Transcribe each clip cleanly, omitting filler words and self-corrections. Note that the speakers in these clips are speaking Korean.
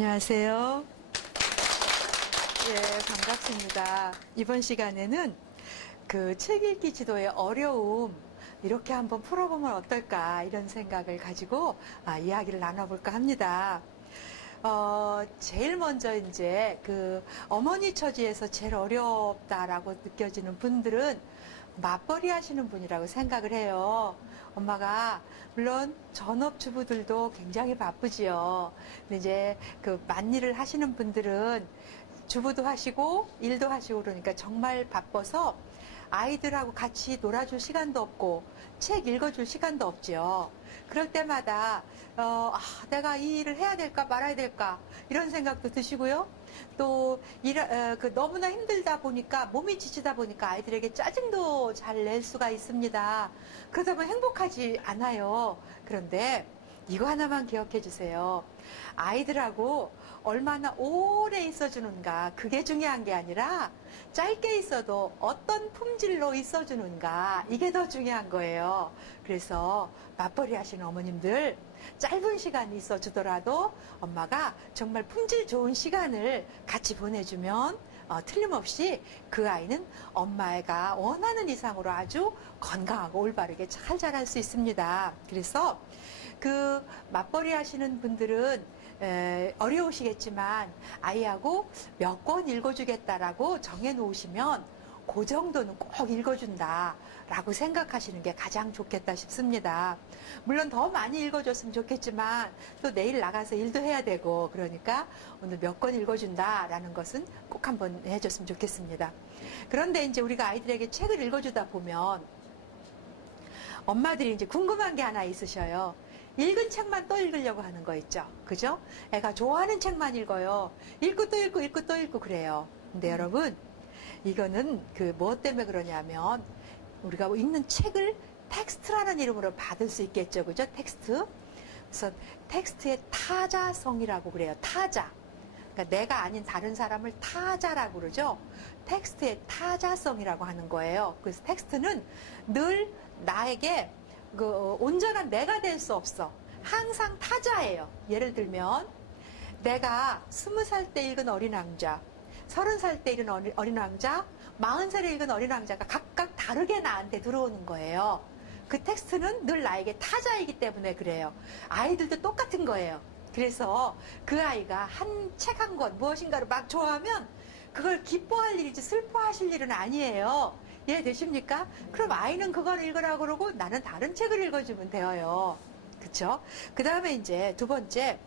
안녕하세요. 예, 반갑습니다. 이번 시간에는 그 책 읽기 지도의 어려움, 이렇게 한번 풀어보면 어떨까, 이런 생각을 가지고 이야기를 나눠볼까 합니다. 제일 먼저 이제 그 어머니 처지에서 제일 어렵다라고 느껴지는 분들은 맞벌이 하시는 분이라고 생각을 해요. 엄마가, 물론 전업주부들도 굉장히 바쁘지요. 근데 이제 그 만일을 하시는 분들은 주부도 하시고 일도 하시고 그러니까 정말 바빠서 아이들하고 같이 놀아줄 시간도 없고 책 읽어줄 시간도 없지요. 그럴 때마다 내가 이 일을 해야 될까 말아야 될까 이런 생각도 드시고요. 또 너무나 힘들다 보니까 몸이 지치다 보니까 아이들에게 짜증도 잘 낼 수가 있습니다. 그러다 보면 행복하지 않아요. 그런데 이거 하나만 기억해 주세요. 아이들하고 얼마나 오래 있어주는가, 그게 중요한 게 아니라 짧게 있어도 어떤 품질로 있어주는가, 이게 더 중요한 거예요. 그래서 맞벌이 하시는 어머님들, 짧은 시간 있어주더라도 엄마가 정말 품질 좋은 시간을 같이 보내주면 틀림없이 그 아이는 엄마가 원하는 이상으로 아주 건강하고 올바르게 잘 자랄 수 있습니다. 그래서 그 맞벌이 하시는 분들은 어려우시겠지만 아이하고 몇 권 읽어주겠다라고 정해놓으시면 그 정도는 꼭 읽어준다라고 생각하시는 게 가장 좋겠다 싶습니다. 물론 더 많이 읽어줬으면 좋겠지만 또 내일 나가서 일도 해야 되고 그러니까 오늘 몇 권 읽어준다라는 것은 꼭 한번 해줬으면 좋겠습니다. 그런데 이제 우리가 아이들에게 책을 읽어주다 보면 엄마들이 이제 궁금한 게 하나 있으셔요. 읽은 책만 또 읽으려고 하는 거 있죠. 그죠? 애가 좋아하는 책만 읽어요. 읽고 또 읽고 읽고 또 읽고 그래요. 근데 여러분, 이거는 그 무엇 때문에 그러냐면 우리가 읽는 책을 텍스트라는 이름으로 받을 수 있겠죠. 그죠? 텍스트. 그래서 텍스트의 타자성이라고 그래요. 타자. 그러니까 내가 아닌 다른 사람을 타자라고 그러죠. 텍스트의 타자성이라고 하는 거예요. 그래서 텍스트는 늘 나에게 온전한 내가 될 수 없어. 항상 타자예요. 예를 들면 내가 20살 때 읽은 어린 왕자, 30살 때 읽은 어린 왕자, 40살에 읽은 어린 왕자가 각각 다르게 나한테 들어오는 거예요. 그 텍스트는 늘 나에게 타자이기 때문에 그래요. 아이들도 똑같은 거예요. 그래서 그 아이가 한 책 한 권 무엇인가를 막 좋아하면 그걸 기뻐할 일이지 슬퍼하실 일은 아니에요. 이해되십니까? 그럼 아이는 그걸 읽으라고 그러고 나는 다른 책을 읽어주면 돼요. 그쵸? 그 다음에 이제 두 번째,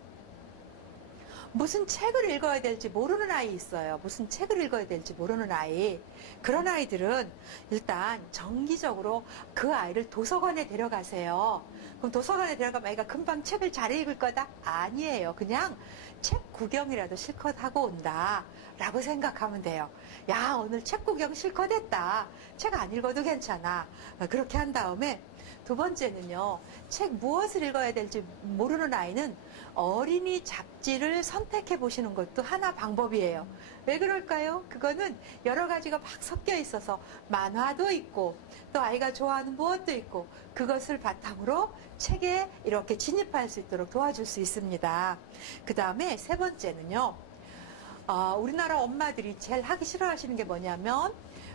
무슨 책을 읽어야 될지 모르는 아이 있어요. 무슨 책을 읽어야 될지 모르는 아이. 그런 아이들은 일단 정기적으로 그 아이를 도서관에 데려가세요. 그럼 도서관에 데려가면 아이가 금방 책을 잘 읽을 거다? 아니에요. 그냥 책 구경이라도 실컷 하고 온다 라고 생각하면 돼요. 야, 오늘 책 구경 실컷 했다. 책 안 읽어도 괜찮아. 그렇게 한 다음에 두 번째는요, 책 무엇을 읽어야 될지 모르는 아이는 어린이 잡지를 선택해 보시는 것도 하나 방법이에요. 왜 그럴까요? 그거는 여러 가지가 막 섞여 있어서 만화도 있고 또 아이가 좋아하는 무엇도 있고 그것을 바탕으로 책에 이렇게 진입할 수 있도록 도와줄 수 있습니다. 그 다음에 세 번째는요, 우리나라 엄마들이 제일 하기 싫어하시는 게 뭐냐면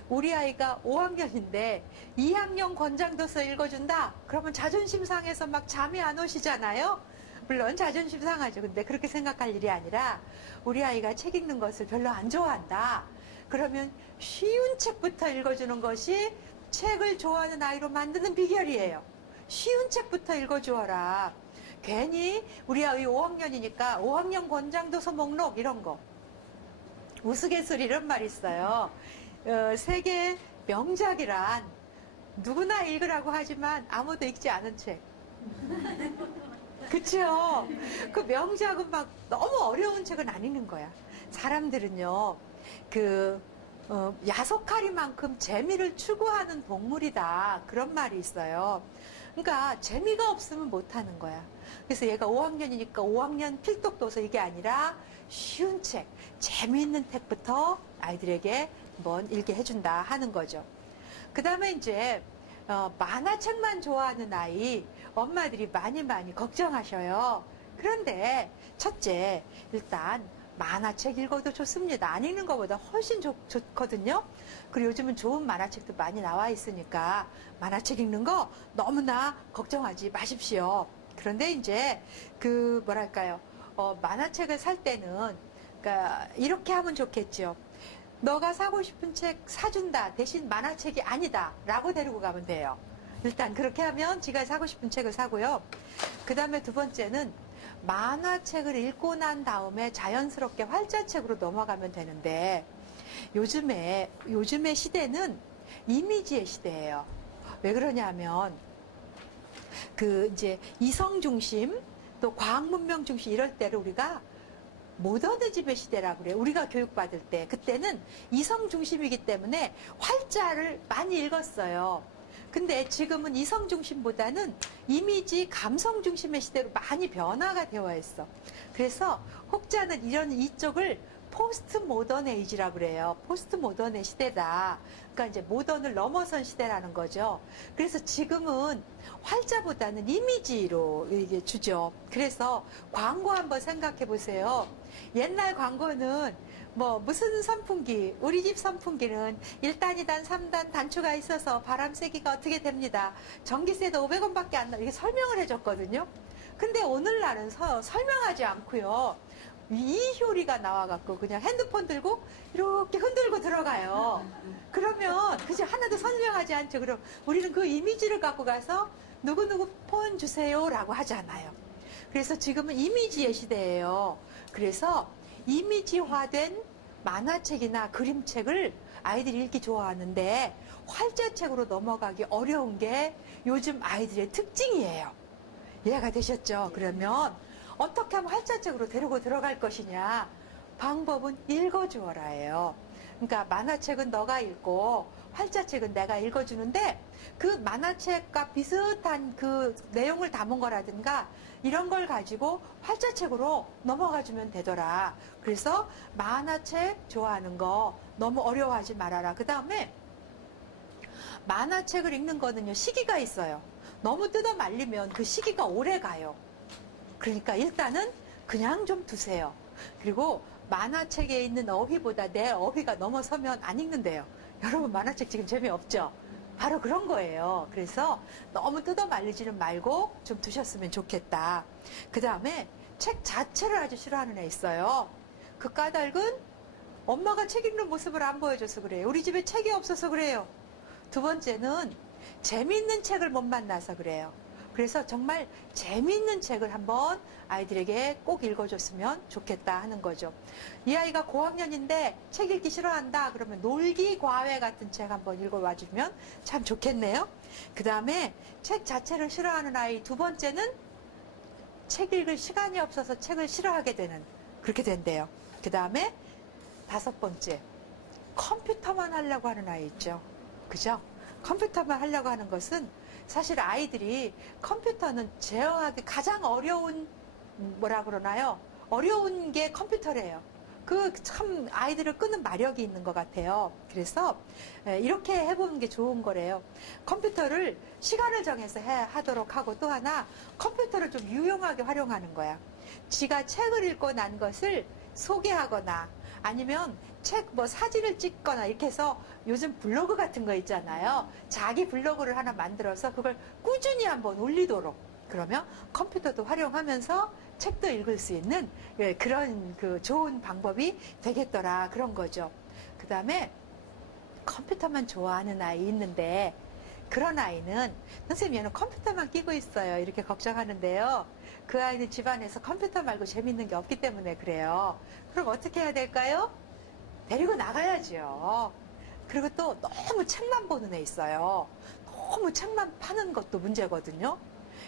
우리 아이가 5학년인데 2학년 권장도서 읽어준다? 그러면 자존심 상해서 막 잠이 안 오시잖아요? 물론 자존심 상하죠. 근데 그렇게 생각할 일이 아니라 우리 아이가 책 읽는 것을 별로 안 좋아한다. 그러면 쉬운 책부터 읽어주는 것이 책을 좋아하는 아이로 만드는 비결이에요. 쉬운 책부터 읽어주어라. 괜히 우리 아이 5학년이니까 5학년 권장도서 목록 이런 거. 우스갯소리 이런 말 있어요. 세계 명작이란 누구나 읽으라고 하지만 아무도 읽지 않은 책. 그쵸? 그 명작은 막 너무 어려운 책은 안 읽는 거야. 사람들은요, 야속하리만큼 재미를 추구하는 동물이다. 그런 말이 있어요. 그러니까 재미가 없으면 못하는 거야. 그래서 얘가 5학년이니까 5학년 필독도서 이게 아니라 쉬운 책, 재미있는 책부터 아이들에게 한번 읽게 해준다 하는 거죠. 그 다음에 이제 만화책만 좋아하는 아이 엄마들이 많이 걱정하셔요. 그런데 첫째, 일단 만화책 읽어도 좋습니다. 안 읽는 것보다 훨씬 좋거든요. 그리고 요즘은 좋은 만화책도 많이 나와 있으니까 만화책 읽는 거 너무나 걱정하지 마십시오. 그런데 이제 그 뭐랄까요, 만화책을 살 때는 그러니까 이렇게 하면 좋겠죠. 너가 사고 싶은 책 사준다, 대신 만화책이 아니다 라고 데리고 가면 돼요. 일단 그렇게 하면 지가 사고 싶은 책을 사고요. 그 다음에 두 번째는 만화책을 읽고 난 다음에 자연스럽게 활자책으로 넘어가면 되는데, 요즘의 시대는 이미지의 시대예요. 왜 그러냐면 그 이제 이성 중심 또 과학 문명 중심 이럴 때를 우리가 모더니즘의 시대라고 그래요. 우리가 교육받을 때 그때는 이성 중심이기 때문에 활자를 많이 읽었어요. 근데 지금은 이성 중심보다는 이미지 감성 중심의 시대로 많이 변화가 되어 있어. 그래서 혹자는 이쪽을 포스트 모던 에이지라고 그래요. 포스트 모던의 시대다. 그러니까 이제 모던을 넘어선 시대라는 거죠. 그래서 지금은 활자보다는 이미지로 이게 주죠. 그래서 광고 한번 생각해 보세요. 옛날 광고는 뭐 무슨 선풍기, 우리 집 선풍기는 1단, 2단, 3단 단추가 있어서 바람 세기가 어떻게 됩니다. 전기세도 500원밖에 안 나. 이게 설명을 해줬거든요. 근데 오늘날은 설명하지 않고요. 이효리가 나와갖고 그냥 핸드폰 들고 이렇게 흔들고 들어가요. 그러면 그저 하나도 설명하지 않죠. 그럼 우리는 그 이미지를 갖고 가서 누구누구 폰 주세요라고 하잖아요. 그래서 지금은 이미지의 시대예요. 그래서 이미지화된 만화책이나 그림책을 아이들이 읽기 좋아하는데 활자책으로 넘어가기 어려운 게 요즘 아이들의 특징이에요. 이해가 되셨죠? 그러면 어떻게 하면 활자책으로 데리고 들어갈 것이냐? 방법은 읽어주어라예요. 그러니까 만화책은 너가 읽고 활자책은 내가 읽어주는데 그 만화책과 비슷한 그 내용을 담은 거라든가 이런 걸 가지고 활자책으로 넘어가 주면 되더라. 그래서 만화책 좋아하는 거 너무 어려워하지 말아라. 그 다음에 만화책을 읽는 거는요, 시기가 있어요. 너무 뜯어 말리면 그 시기가 오래 가요. 그러니까 일단은 그냥 좀 두세요. 그리고 만화책에 있는 어휘보다 내 어휘가 넘어서면 안 읽는데요. 여러분 만화책 지금 재미없죠? 바로 그런 거예요. 그래서 너무 뜯어 말리지는 말고 좀 두셨으면 좋겠다. 그 다음에 책 자체를 아주 싫어하는 애 있어요. 그 까닭은 엄마가 책 읽는 모습을 안 보여줘서 그래요. 우리 집에 책이 없어서 그래요. 두 번째는 재미있는 책을 못 만나서 그래요. 그래서 정말 재미있는 책을 한번 아이들에게 꼭 읽어줬으면 좋겠다 하는 거죠. 이 아이가 고학년인데 책 읽기 싫어한다 그러면 놀기 과외 같은 책 한번 읽어와주면 참 좋겠네요. 그 다음에 책 자체를 싫어하는 아이 두 번째는 책 읽을 시간이 없어서 책을 싫어하게 되는 그렇게 된대요. 그 다음에 다섯 번째, 컴퓨터만 하려고 하는 아이 있죠. 그죠? 컴퓨터만 하려고 하는 것은 사실 아이들이 컴퓨터는 제어하기 가장 어려운 뭐라 그러나요? 어려운 게 컴퓨터래요. 그 참 아이들을 끄는 마력이 있는 것 같아요. 그래서 이렇게 해보는 게 좋은 거래요. 컴퓨터를 시간을 정해서 하도록 하고 또 하나 컴퓨터를 좀 유용하게 활용하는 거야. 지가 책을 읽고 난 것을 소개하거나 아니면 책 뭐 사진을 찍거나 이렇게 해서 요즘 블로그 같은 거 있잖아요. 자기 블로그를 하나 만들어서 그걸 꾸준히 한번 올리도록 그러면 컴퓨터도 활용하면서 책도 읽을 수 있는 그런 그 좋은 방법이 되겠더라 그런 거죠. 그 다음에 컴퓨터만 좋아하는 아이 있는데 그런 아이는 선생님 얘는 컴퓨터만 끼고 있어요 이렇게 걱정하는데요. 그 아이는 집안에서 컴퓨터 말고 재밌는 게 없기 때문에 그래요. 그럼 어떻게 해야 될까요? 데리고 나가야죠. 그리고 또 너무 책만 보는 애 있어요. 너무 책만 파는 것도 문제거든요.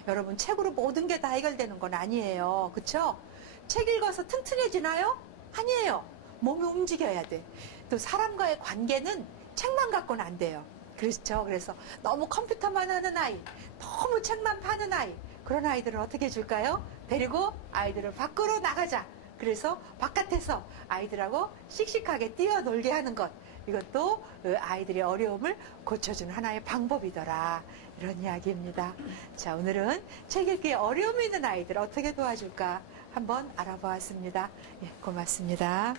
여러분 책으로 모든 게 다 해결되는 건 아니에요. 그쵸? 책 읽어서 튼튼해지나요? 아니에요. 몸이 움직여야 돼. 또 사람과의 관계는 책만 갖고는 안 돼요. 그렇죠? 그래서 너무 컴퓨터만 하는 아이, 너무 책만 파는 아이, 그런 아이들은 어떻게 해줄까요? 데리고 아이들을 밖으로 나가자. 그래서 바깥에서 아이들하고 씩씩하게 뛰어놀게 하는 것. 이것도 아이들의 어려움을 고쳐주는 하나의 방법이더라. 이런 이야기입니다. 자, 오늘은 책 읽기에 어려움이 있는 아이들 어떻게 도와줄까 한번 알아보았습니다. 예, 고맙습니다.